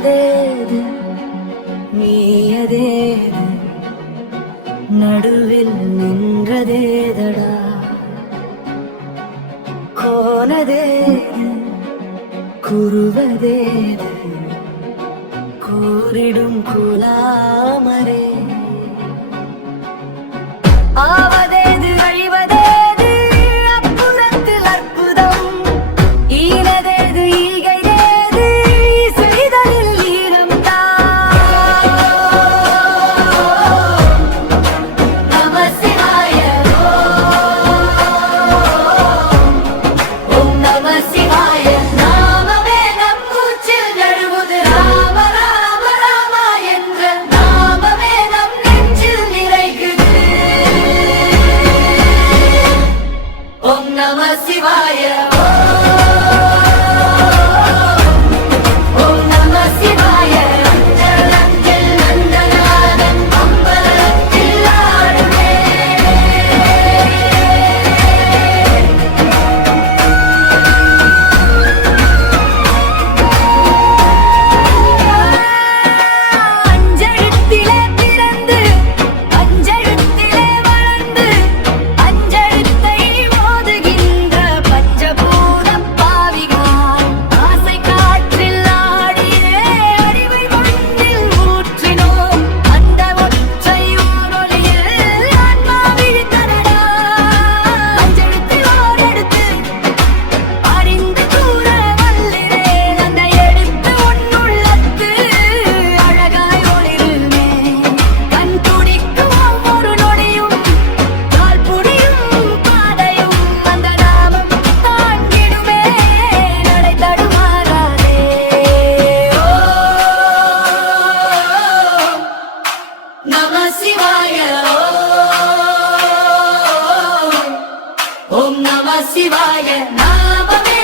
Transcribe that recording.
நானதேது நீயதேது நடுவில் நின்றதேதடா கோனதேது குருவதேது கூறிடும் குலாமரே ஆவதேது அழிவதேது அப்புறத்தில் அற்புதம் ஈனதேது ஈகைதேது செய்தலில் ஈரம்தான் நம சிவாய ஓம் நம சிவாய நாமமே நம் மூச்சில் நழுவுது ராம ராம ராமா என்ற நாமமே நம் நெஞ்சில் நிறைகுது ஓம் நம சிவாய ஓம் நம சிவாய அஞ்சல் அஞ்சல் நந்தனாதன் அம்பலத்தில் ஆடுமே அஞ்செழுத்திலே பிறந்து அஞ்செழுத்திலே வளர்ந்து அஞ்செழுத்தை மோதுகின்ற பஞ்சபூதப் பாவிகான் ஆசை காற்றில் ஆடியே அறிவை மண்ணில் ஊற்றினோம் அந்த ஒற்றை ஓரொலியில் ஆன்மா விழித்தனடா அஞ்செழுத்தில் ஓரெடுத்து அறிந்து கூற வல்லிரேன் அந்த எழுத்து உன்னுள்ளத்து அழகாய் ஒளிருமே கண் துடிக்கும் ஒவ்வொரு நொடியும் கால் புடியும் பாதையும் அந்த நாமம் தாங்கிடுமே நடை தடுமாறாதே நம சிவாய ஓம் நம சிவாய நாமமே